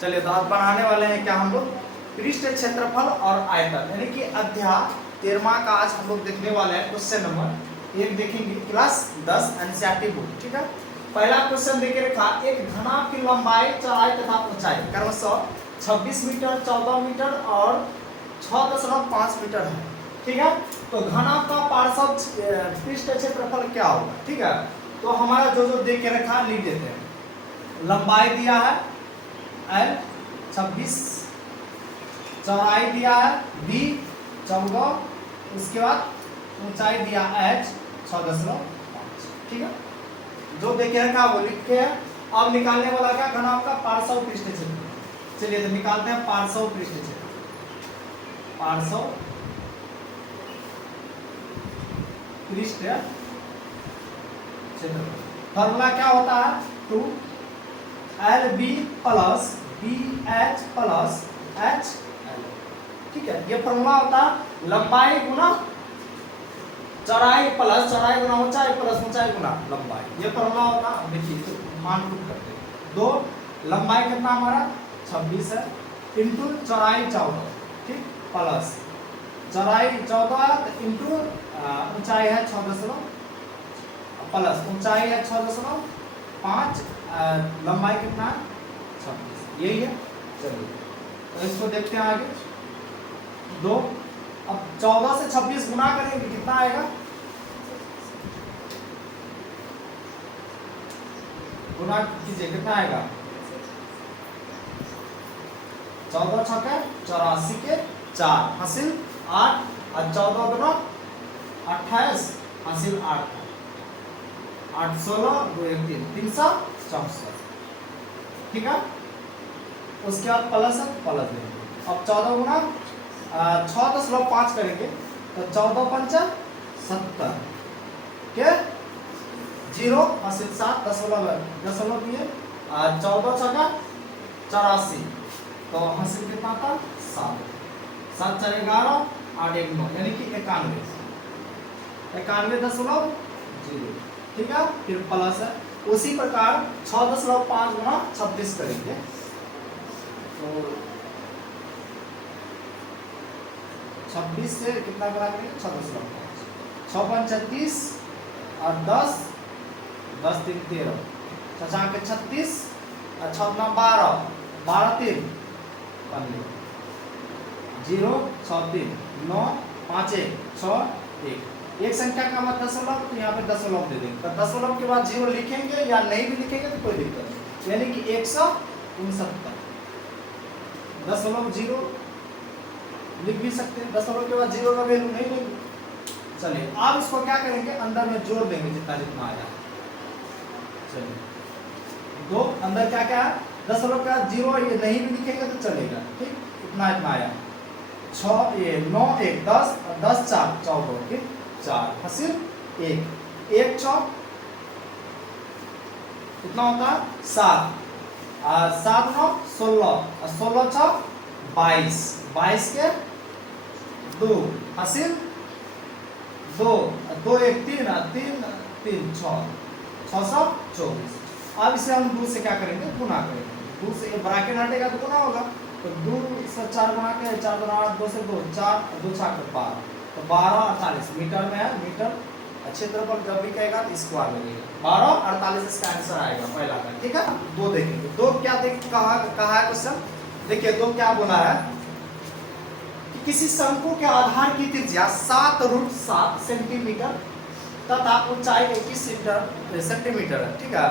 चलिए तो आज बनाने वाले हैं क्या हम लोग, पृष्ठ क्षेत्रफल और आयतन, यानी कि अध्याय 13वां का आज हम लोग देखने वाले हैं। क्वेश्चन नंबर 1 देखेंगे, क्लास 10 एनसीईआरटी बुक। ठीक है, पहला क्वेश्चन देके रखा, एक घनाभ की लंबाई, चौड़ाई तथा ऊंचाई क्रमशः 26 मीटर, 14 मीटर और 6.5 मीटर है। ठीक है, तो घनाभ का पार्श्व पृष्ठ क्षेत्रफल क्या होगा। ठीक है, तो हमारा जो जो दे के रखा लिख देते हैं। लंबाई दिया है L 26, चौड़ाई दिया है B 14, उसके बाद ऊंचाई दिया H 6.5। ठीक है, जो देखे रखा वो लिख के है। अब निकालने वाला क्या, घनाभ का पार्श्व पृष्ठ क्षेत्रफल। चलिए तो निकालते हैं पार्श्व पृष्ठ क्षेत्रफल। पार्श्व पृष्ठ क्षेत्रफल फॉर्मूला क्या होता है, 2LB plus BH plus HL। ठीक है, ये फॉर्मूला होता है लंबाई गुना चौड़ाई प्लस चौड़ाई गुना ऊंचाई प्लस ऊंचाई गुना लंबाई। ये फॉर्मूला होता है। देखिए तो मान पुट करते हैं, दो लंबाई कितना हमारा 26 है इंटू चौड़ाई 14। ठीक, प्लस चौड़ाई 14 इंटू ऊंचाई है 6 प्लस ऊंचाई है 6.5, लंबाई कितना है 26, यही है। चलिए तो इसको देखते हैं आगे। 2, अब 14 से 26 गुना करेंगे कितना आएगा, गुना कीजिए कितना आएगा, 14 छक्के 84 के 4 हासिल 8 और 14 गुना 28 हासिल 8 8 16 2 1 3 364। ठीक है, उसके बाद प्लस है, प्लस देंगे। अब 14 गुना 6.5 करेंगे तो 14 पंचा 70 के 0 हासिल 7 दशमलव दिए 14 छक्का 84 तो हासिल कितना था 7 7 4 11 8 1 9 यानी कि 91.0। ठीक है, फिर प्लस है। उसी प्रकार 6.5 गुना 26 करेंगे तो 26 से कितना गुना करेंगे 6.5 6 5 36 और 10 10 3 13 छछा के 36 और 6 12 12 3 0 6 3 9 5 1 6 1। एक संख्या का मतलब दशमलव, तो यहाँ पे दशमलव दे देंगे। तो दशमलव के बाद 0 लिखेंगे या नहीं भी लिखेंगे तो कोई दिक्कत नहीं, यानी कि 169 दशमलव 0 लिख भी सकते हैं। दशमलव के बाद 0 का वैल्यू नहीं लेंगे। चलिए अब इसको क्या करेंगे, अंदर में जोड़ देंगे जितना जितना आया। चलिए 2 अंदर क्या क्या है, दशमलव के बाद 0 ये नहीं भी लिखेंगे तो चलेगा। ठीक, इतना इतना आया 6 ये 9 1 10 और 10 4 14। ठीक, 4 हासिल 1 1 6 कितना होता है 7 7 9 16 और 16 6 22 22 के 2 हासिल 2 2 1 3 3 3 6 624। अब इसे हम 2 से क्या करेंगे, गुना करेंगे। 2 से ये ब्रैकेट हटेगा तो गुना होगा, तो 2 से 4 गुना के 4 2 8 2 से 2 4 2 6 12 तो 12 48 मीटर में है। मीटर क्षेत्रफल जब भी कहेगा तो स्क्वायर लगेगा, 12 48 इसका आंसर आएगा पहला का। ठीक है, 2 देखेंगे। 2 क्या कहा है क्वेश्चन, देखिए 2 क्या बोला है कि किसी शंकु के आधार की त्रिज्या 7√7 सेंटीमीटर तथा ऊंचाई 21 सेंटीमीटर है। ठीक है,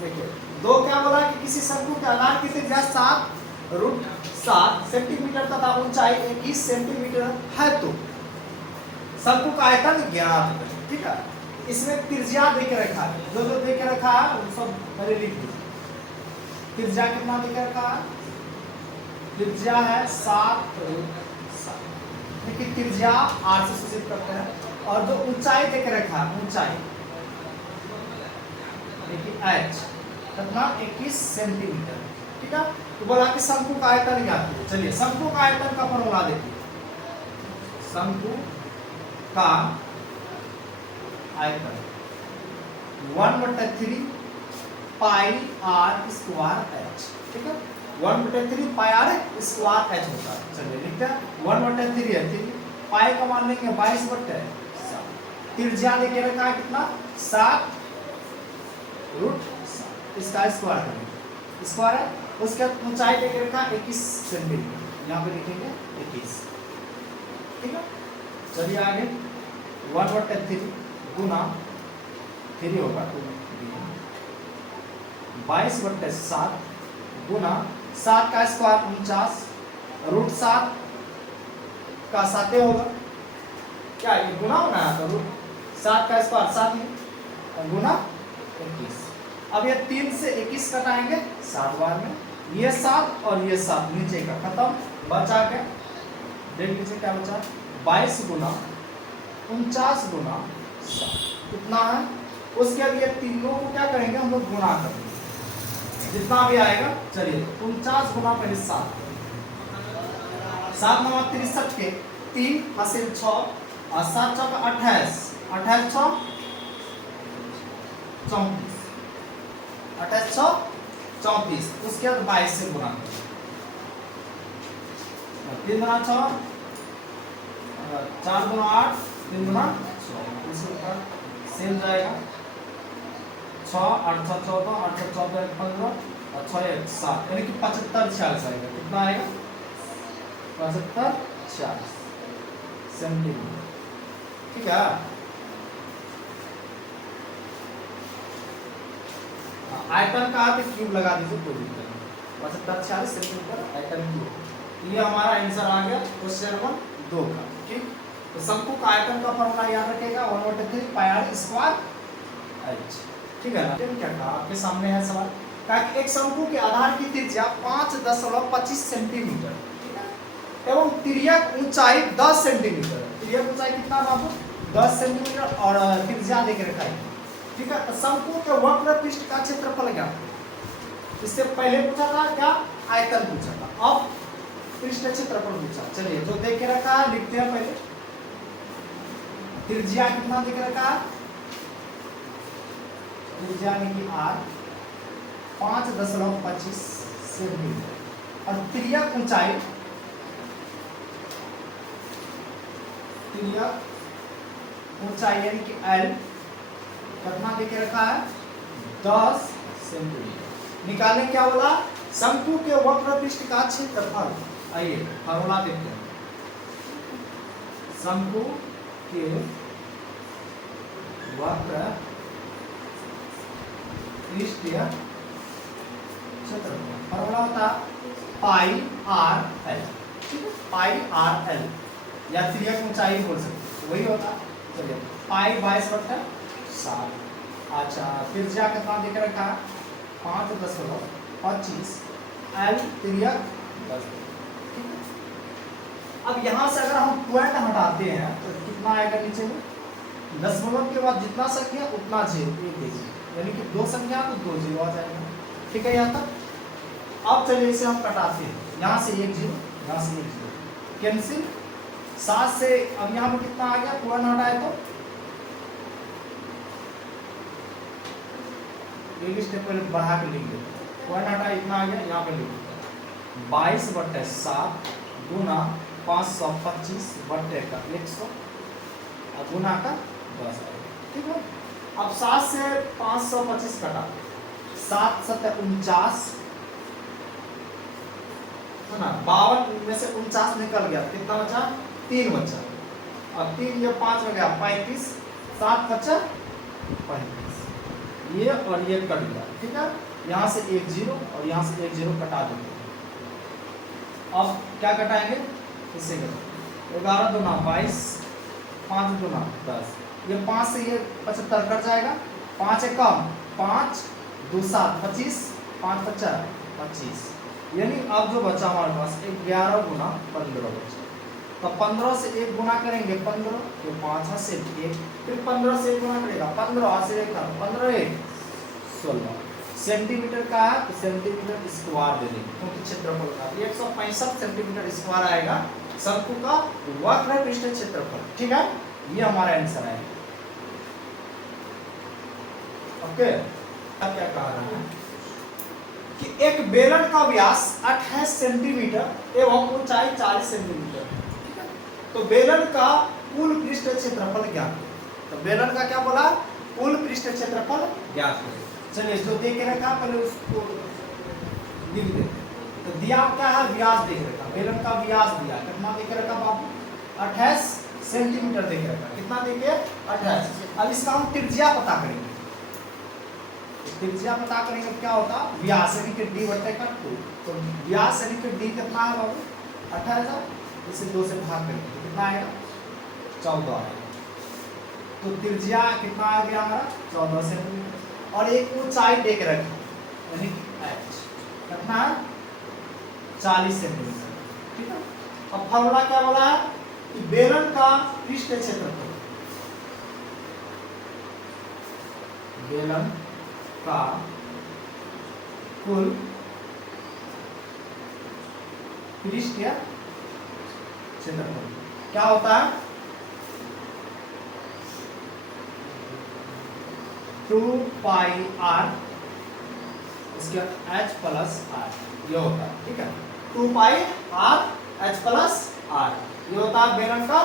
देखिए 2 क्या बोला कि किसी शंकु के आधार की त्रिज्या 7√7 सेंटीमीटर तथा ऊंचाई 21 सेंटीमीटर है, तो शंकु का आयतन ज्ञात करें। ठीक है, इसमें त्रिज्या देके रखा है, जो जो देके रखा है वो सब पहले लिख दीजिए। त्रिज्या कितना देके रखा है, त्रिज्या है 7√7। देखिए त्रिज्या r से सूचित करते हैं, और जो ऊंचाई देके रखा है, ऊंचाई देखिए h कितना 21 सेंटीमीटर। ठीक है, तो बोला कि शंकु का आयतन ज्ञात करें। चलिए शंकु का आयतन का फॉर्मूला देखिए, शंकु का आयतन 1/3 पाई r² h। ठीक है, 1/3 पाई आर स्क्वायर एच होता है। चलिए लिखते हैं 1/3 है, 3 पाई का मान लेंगे 22/7। त्रिज्या लेके रखा है कितना 7√7, इसका स्क्वायर करेंगे, स्क्वायर है। उसके बाद ऊंचाई लेके रखा 21 सेंटीमीटर, यहाँ पे लिखेंगे 21, ठीक है। चलिए आगे 1/3 गुना 3 होगा 22/7 गुना 7 का स्क्वायर 49, √7 का 7 होगा, क्या ये गुना बनाया था, √7 का स्क्वायर 7 ही गुना 21। अब ये 3 से 21 कटाएंगे 7 बार में, ये 7 और ये 7 नीचे का खत्म, बचा के देख लीजिए क्या बचा, 22 गुना 49 गुना 7 कितना है। उसके बाद ये तीनों को क्या करेंगे हम लोग गुणा करेंगे, जितना भी आएगा। चलिए 49 गुना पहले 7, 7 9 63 के 3 हासिल 6 और 7 चौका 28, 28 6 34, 28 6 34। उसके बाद 22 से गुणा करेंगे, 3 गुना 6, 4 गुना 8, 3 गुना 16, इसके ऊपर सेम जाएगा 6 8 6 14, 8 6 14 15 और 6 1 7, यानी कि 75 46 आएगा। कितना आएगा 75 46 सेंटीमीटर, ठीक है। आयतन का तो क्यूब लगा दीजिए, कोई दिक्कत नहीं, 75 46 सेंटीमीटर आयतन क्यूब। ये हमारा आंसर आ गया क्वेश्चन नंबर 2 का, ठीक। तो शंकु का आयतन का फॉर्मूला याद रखिएगा 1/3 पाई आर स्क्वायर एच, ठीक है ना। क्या कहा आपके सामने है सवाल, कहा कि एक शंकु के आधार की त्रिज्या 5.25 सेंटीमीटर एवं तिर्यक ऊंचाई 10 सेंटीमीटर, तिर्यक ऊंचाई कितना बाबू 10 सेंटीमीटर और त्रिज्या देकर रखा है, ठीक है। तो शंकु के वक्र पृष्ठ का क्षेत्रफल क्या, इससे पहले पूछा था क्या, आयतन पूछा था, अब पृष्ठ क्षेत्रफल पूछा। चलिए जो देख के रखा है लिखते हैं पहले, त्रिज्या कितना देख रखा है, त्रिज्या की r 5.25 सेंटीमीटर और तिर्यक ऊंचाई, तिर्यक ऊंचाई यानी कि L कितना देके रखा है 10 सेंटीमीटर। निकालने क्या बोला, शंकु के वक्र पृष्ठ का क्षेत्रफल। आइए फॉर्मूला देखते हैं, शंकु के वक्र पृष्ठ क्षेत्रफल फॉर्मूला होता पाई आर एल, ठीक है, पाई आर एल या तिर्यक ऊंचाई बोल सकते वही होता। चलिए पाई 22/7, अच्छा त्रिज्या कितना देख रखा है 5.25, एल तिर्यक 10, ठीक है। अब यहाँ से अगर हम पॉइंट हटाते हैं तो कितना आएगा नीचे में, दशमलव के बाद जितना संख्या उतना जीरो, एक दीजिए यानी कि 2 संख्या तो 2 जीरो आ जाएगा, ठीक है यहाँ तक। अब चलिए इसे हम कटाते हैं, यहाँ से 1 0, यहाँ से 1 0 कैंसिल, 7 से अब यहाँ पे कितना आ गया, पॉइंट हटाए तो एक स्टेप पहले बढ़ा के लिख देते, पॉइंट हटाए इतना आ गया, यहाँ पे लिख देते 22/7 गुना 525/100 और गुना का 10, ठीक है। अब 7 से 525 कटा, 7 7 49 है ना, 52 में से 49 निकल गया, कितना बचा 3 बचा, अब 3 ये 5 में गया 35, 7 बचा 35, ये और ये कट गया, ठीक है। यहाँ से 1 0 और यहाँ से 1 0 कटा देंगे। अब क्या कटाएंगे, इससे 11 दूना 22, 5 दूना 10, ये 5 से ये 75 कट जाएगा, 5 है कम, 5 2 7 25, 5 50 25, यानी अब जो बचा हमारे पास 11 गुना 15 बचा। तो 15 से 1 गुना करेंगे 15, तो 5 से 1, फिर 15 से 1 गुना करेगा 15 से 1 15 1 16 सेंटीमीटर का है, तो सेंटीमीटर स्क्वायर दे देंगे क्योंकि क्षेत्रफल का 165 सेंटीमीटर स्क्वायर आएगा शंकु का वक्र पृष्ठ क्षेत्रफल, ठीक है। ये हमारा आंसर है, ओके। अब क्या कह रहा है, कि एक बेलन का व्यास 28 सेंटीमीटर एवं ऊंचाई 40 सेंटीमीटर, ठीक है। तो बेलन का कुल पृष्ठ क्षेत्रफल ज्ञात करें। तो बेलन का क्या बोला, कुल पृष्ठ क्षेत्रफल ज्ञात करें। चलिए जो दे के रखा पहले उसको लिख देते। तो दिया क्या है, व्यास देख रखा, बेलन का व्यास दिया, कितना दे के रखा बाबू, 28 सेंटीमीटर दे के रखा, कितना दे के 28। अब इसका हम त्रिज्या पता करेंगे। त्रिज्या पता करेंगे क्या होता, व्यास यानी कि d बटे का 2। तो व्यास यानी कि d कितना है बाबू, 28, इसे 2 से भाग करेंगे तो कितना आएगा, 14 आएगा। तो त्रिज्या कितना आ गया हमारा, 14 सेंटीमीटर। और एक ऊंचाई दे के रखी यानी कि h कितना है, 40 सेंटीमीटर, ठीक है। अब फॉर्मूला क्या बोला है कि बेलन का पृष्ठ क्षेत्रफल, बेलन का कुल पृष्ठ क्षेत्रफल क्या होता है, 2 पाई r इसके h प्लस r, ये होता है, ठीक है। 2 पाई r h प्लस r, ये होता है बेलन का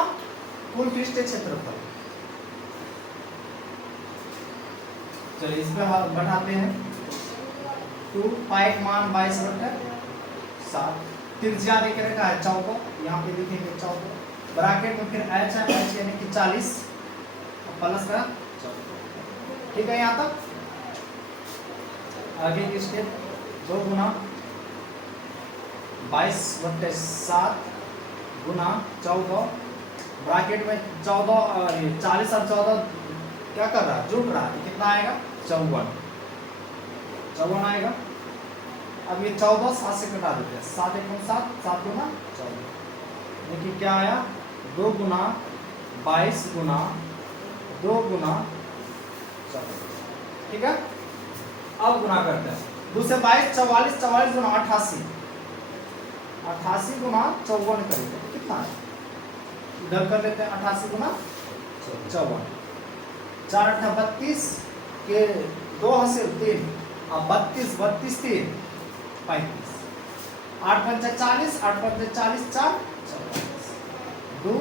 कुल पृष्ठ क्षेत्रफल। चलिए इसमें हम बढ़ाते हैं, 2 पाई मान 22 बटे 7, त्रिज्या देके रखा है 14, यहाँ पे लिखेंगे 14, ब्रैकेट में फिर h है, h यानी कि 40 प्लस का 14, ठीक है। यहाँ तक आगे की स्टेप 2 गुना 22 बटे 7 गुना 14, ब्रैकेट में 14 40 और 14 क्या कर रहा है, जुड़ रहा है, कितना आएगा 54 आएगा। अब ये 14 7 से कटा देते हैं, 7 1 7 7 गुना 14, देखिए क्या आया, 2 गुना 22 गुना 2 गुना 14, ठीक है। अब गुना करते हैं, 2 से 22 44, 44 गुना 88, 88 गुना 54 करेंगे तो कितना है, इधर कर लेते हैं 88 गुना 54, 4 8 32 के 2 हासिल 3, अब 32 32 3 35, 8 5 40, 8 5 40, 4 2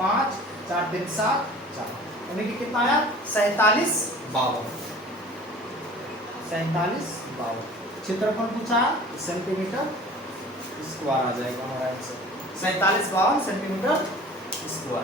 5 4 3 7 4, यानी कि कितना आया 47 52, 47 52। क्षेत्रफल पूछा सेंटीमीटर स्क्वायर आ जाएगा हमारा आंसर, 47 52 सेंटीमीटर स्क्वायर।